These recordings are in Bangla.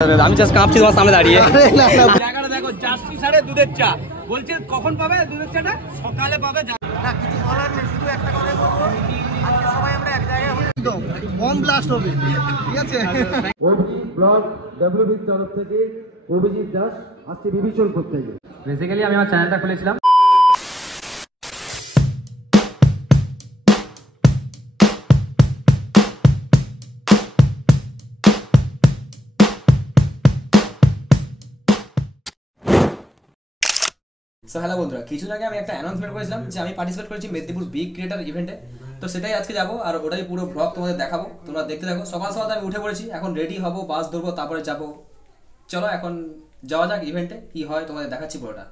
আমি জাস্ট কাঁপছি তোমার সামনে দাঁড়িয়ে। জায়গাটা দেখো, জাস্টি সাড়ে দুধের চা বলছে, কখন পাবে দুধের চাটা? সকালে পাবে। না কিছু বলার নেই, শুধু একটা কথাই বলবো, আজকে সবাই আমরা এক জায়গায় হয়ে বম ব্লাস্ট হবে, ঠিক আছে? ব্লগ ডব্লিউবির তরফ থেকে অভিজিৎ দাস আজকে বিবেচন করতে গিয়ে বেসিক্যালি আমি আমার চ্যানেলটা খুলেছিলাম। সো হ্যালো বন্ধুরা, কিছুদিন আগে আমি একটা অ্যানাউন্সমেন্ট করেছিলাম যে আমি পার্টিসিপেট করেছি মেদিনীপুর বিগ ক্রিয়েটার ইভেন্টে। তো সেটাই আজকে যাবো, আর ওটাই পুরো ব্লগ তোমাদের দেখাবো, তোমরা দেখতে থাকো। সকাল সকাল আমি উঠে পড়েছি, এখন রেডি হবো, বাস ধরবো, তারপরে যাবো। চলো এখন যাওয়া যাক ইভেন্টে, কি হয় তোমাদের দেখাচ্ছি পুরোটা।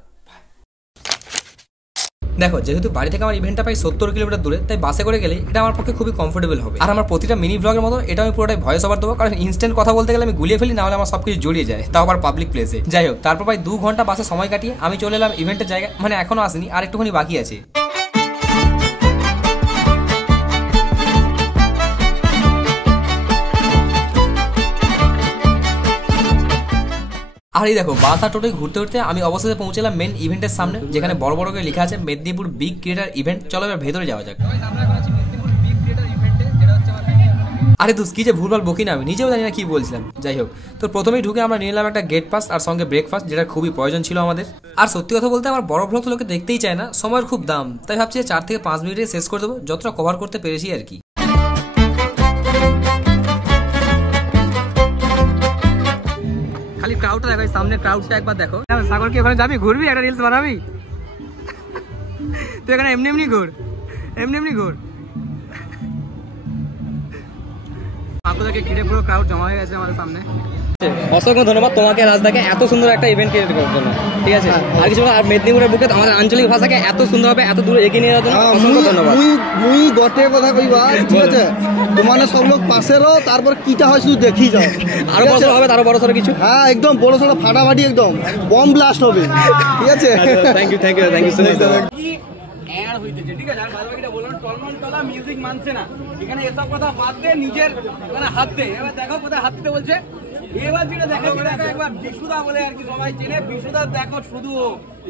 দেখো, যেহেতু বাড়ি থেকে আমার ইভেন্টটা প্রায় 70 কিলোমিটার দূরে, তাই বাসে করে গেলে এটা আমার পক্ষে খুবই কমফোর্টেবল হবে। আর আমার প্রতিটা মিনি ব্লগের মতো এটা আমি পুরোটাই ভয়েস ওভার দেবো, কারণ ইনস্ট্যান্ট কথা বলতে গেলে আমি গুলিয়ে ফেলি, না হলে আমার সবকিছু জড়িয়ে যায়, তাও আবার পাবলিক প্লেসে। যাই হোক, তারপর প্রায় 2 ঘন্টা বাসে সময় কাটিয়ে আমি চলে এলাম ইভেন্টের জায়গায়। মানে এখনো আসেনি, আর একটুখানি বাকি আছে। আর এই দেখো, বাস আর টোটোয় ঘুরতে ঘুরতে আমি অবশেষে পৌঁছলাম মেন ইভেন্টের সামনে, যেখানে বড় বড় করে লেখা আছে মেদিনীপুর বিগ ক্রিয়েটার ইভেন্ট। চলো এবার ভেতরে যাওয়া যাক। আরে দোস্ত, কি যে ভুলভাল বকি না, আমি নিজেও জানি না কি বলছিলাম। যাই হোক, তো প্রথমেই ঢুকে আমরা নিয়ে নিলাম একটা গেট পাস আর সঙ্গে ব্রেকফাস্ট, যেটা খুবই প্রয়োজন ছিল আমাদের। আর সত্যি কথা বলতে আমার বড় ব্লগ তো লোকে দেখতেই চায় না, সময়ের খুব দাম, তাই ভাবছি 4 থেকে 5 মিনিটে শেষ করে দেবো, যতটা কভার করতে পেরেছি আর কি। খালি ক্রাউডটা দেখো, সামনে ক্রাউডটা একবার দেখো। সাগর কি ওখানে যাবি, ঘুরবি, একটা রিলস বানাবি? তুই এখানে এমনি এমনি ঘুর, এমনি এমনি ঘুর। আপনাদেরকে ঘিরে পুরো ক্রাউড জমা হয়ে গেছে আমাদের সামনে। অসংখ্য ধন্যবাদ তোমাকে, রাজদাকে, এত সুন্দর একটা ইভেন্ট ক্রিয়েট করার জন্য। ঠিক আছে, আর কিছু আর মেদিনীপুরের বুকে আমাদের আঞ্চলিক ভাষাকে এত সুন্দরভাবে এত দূর এগিয়ে নিয়ে যাওয়ার জন্য অসংখ্য ধন্যবাদ। মুই গটে কথা কইবা, ঠিক আছে? তোমার সব লোক পাশে রো, তারপর কিটা হয় শুধু দেখি যাও। আরো বড় হবে, আরো বড় সড়ো কিছু। হ্যাঁ, একদম বড় সড়ো ফাটাফাটি, একদম বম ব্লাস্ট হবে, ঠিক আছে? Thank you, thank you, thank you so much. Ad হইতেছে, ঠিক আছে? আর বাদবাকিটা বললাম, টলমল টলা মিউজিক মানছে না, এখানে এসব কথা বাদ দে, নিজের মানে হাত দে। এবার দেখো কোথায় হাত দিতে বলছে। এবার যেটা দেখো, একবার বিশুদা বলে আর কি সবাই চেনে, বিশুদা দেখো, শুধু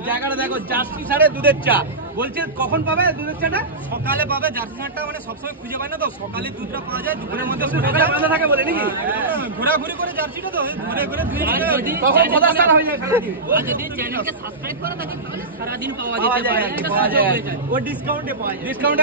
জায়গাটা দেখো, জাস্টি সাড়ে দুধের চা বলছে, কখন পাবে দুধের চাটা? সকালে পাবে। জার্সি সারটা মানে সবসময় খুঁজে পায় না, তো সকালে দুধটা পাওয়া যায়, দুপুরের মধ্যে বন্ধ থাকে বলে নাকি, ঘোরাঘুরি করে জার্সিটা তো ঘুরে ঘুরে কখন কথা সারা হয়ে যায় সারাদিন। যদি চ্যানেলকে সাবস্ক্রাইব করে থাকে তাহলে সারাদিন পাওয়া যায়, ও ডিসকাউন্টে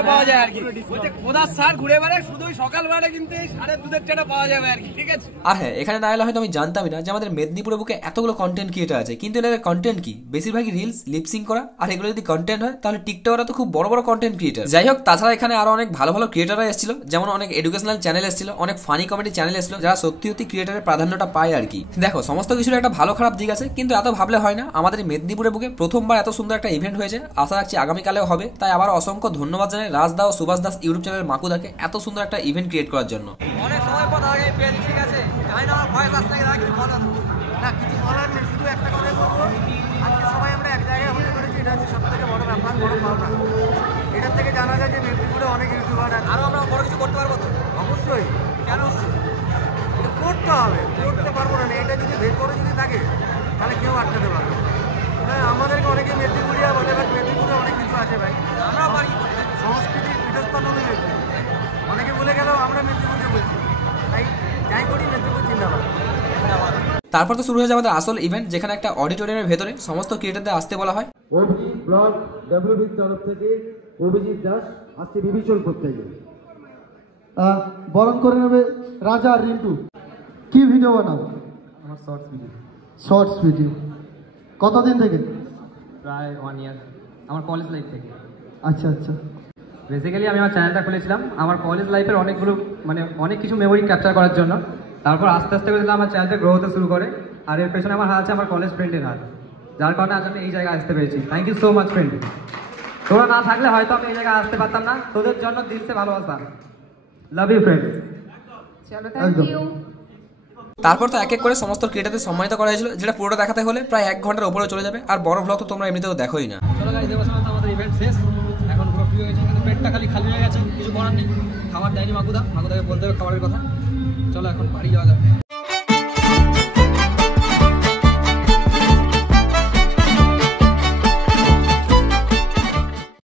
পাওয়া যায় আর কি। বলছে খোদা সার ঘুরে বেড়ে, শুধু সকালবেলা কিন্তু সাড়ে দুধের চাটা পাওয়া যাবে আর কি, ঠিক আছে? আর হ্যাঁ, এখানে না এলে হয়তো আমি জানতামই না যে আমাদের মেদিনীপুরের বুকে এতগুলো কন্টেন্ট ক্রিয়েটার আছে, কিন্তু এদের কন্টেন্ট কি? বেশিরভাগই রিলস, লিপসিং করা। আর এগুলো যদি কন্টেন্ট হয়, তাহলে টিকটকরা তো খুব বড় বড় কন্টেন্ট ক্রিয়েটার। যাই হোক, তাছাড়া এখানে আরো অনেক ভালো ভালো ক্রিয়েটাররা এসেছিল, যেমন অনেক এডুকেশনাল চ্যানেল এসেছিল, অনেক ফানি কমেডি চ্যানেল এসেছিল, যারা সত্যি সত্যি ক্রিয়েটারের প্রাধান্যটা পায় আর কি। দেখো, সমস্ত কিছুর একটা ভালো খারাপ দিক আছে, কিন্তু এত ভাবলে হয় না। আমাদের মেদিনীপুরের বুকে প্রথমবার এত সুন্দর একটা ইভেন্ট হয়েছে, আশা রাখছি আগামীকালেও হবে। তাই আবার অসংখ্য ধন্যবাদ জানাই রাজদা ও সুভাষ দাস ইউটিউব চ্যানেল মাকুদাকে এত সুন্দর একটা ইভেন্ট ক্রিয়েট করার জন্য। অনেক সময় পর আগে পেজ, ঠিক আছে? জানি না আমার ভয়েস আসছে নাকি, কিছু বলার না, কিছু বলার নেই, শুধু একটা কথাই বলবো, আজকে সবাই আমরা এক জায়গায় হতে পেরেছি, এটা হচ্ছে সব থেকে বড় ব্যাপার, বড় পাওনা। এটার থেকে জানা যায় যে মেদিনীপুরে অনেক ইউটিউবার আছে। আরো আমরা বড় কিছু করতে পারবো তো? অবশ্যই, কেন এটা করতে হবে, করতে পারবো না। এটা যদি ভেতরে যদি থাকে, তাহলে কেউ আটকাতে পারবে। হ্যাঁ, আমাদেরকে অনেকে মেদিনীপুরিয়া বলে, বাট মেদিনীপুরে অনেক কিছু আছে ভাই, আমরা পারি। সংস্কৃতির পীঠস্থান হলো মেদিনীপুর। অনেকে বলে গেল আমরা মেদিনীপুরকে বলছি, তাই যাই করি মেদিনীপুর জিন্দাবাদ। তারপর তো শুরু হয়ে যায় আমাদের আসল ইভেন্ট, যেখানে একটা অডিটোরিয়ামের ভেতরে সমস্ত ক্রিয়েটারদের আসতে বলা হয়। অভিজিৎ ব্লগ ডব্লিউবির তরফ থেকে অভিজিৎ দাস আজকে বিবেচন করতে গিয়ে বরণ করে নেবে রাজা আর রিন্টু। কি ভিডিও বানাবো? আমার শর্টস ভিডিও। Shorts video. কতদিন থেকে? প্রায় 1 ইয়ার, আমার কলেজ লাইফ থেকে। আচ্ছা আচ্ছা। বেসিক্যালি আমি আমার চ্যানেলটা খুলেছিলাম আমার কলেজ লাইফের অনেকগুলো মানে অনেক কিছু মেমোরি ক্যাপচার করার জন্য। তারপর আস্তে আস্তে করে আমার চ্যানেলটা গ্রো হতে শুরু করে, আর এর পেছনে আমার হাত আছে আমার কলেজ ফ্রেন্ডের হাত, যার কারণে আজ আমি এই জায়গায় আসতে পেরেছি। Thank you so much friend. তোরা না থাকলে হয়তো আমি এই জায়গায় আসতে পারতাম না। তোদের জন্য দিল সে ভালোবাসা। Love you friend. চলো, থ্যাংক ইউ। তারপর তো এক এক করে সমস্ত ক্রিয়েটারদের সম্মানিত করা হয়েছিল, যেটা পুরোটা দেখাতে হলে প্রায় 1 ঘন্টার উপরে চলে যাবে। আর বড় ব্লগ তো তোমরা এমনিতেও দেখোই না। চলো গাইস, এবার সময় আমাদের ইভেন্ট শেষ, এখন পুরো ফ্রি হয়েছে, কিন্তু পেটটা খালি হয়ে গেছে, কিছু করার নেই। খাবার দেয়নি মাকুদাকে বলতে হবে খাবারের কথা। চলো এখন বাড়ি যাওয়া যাবে।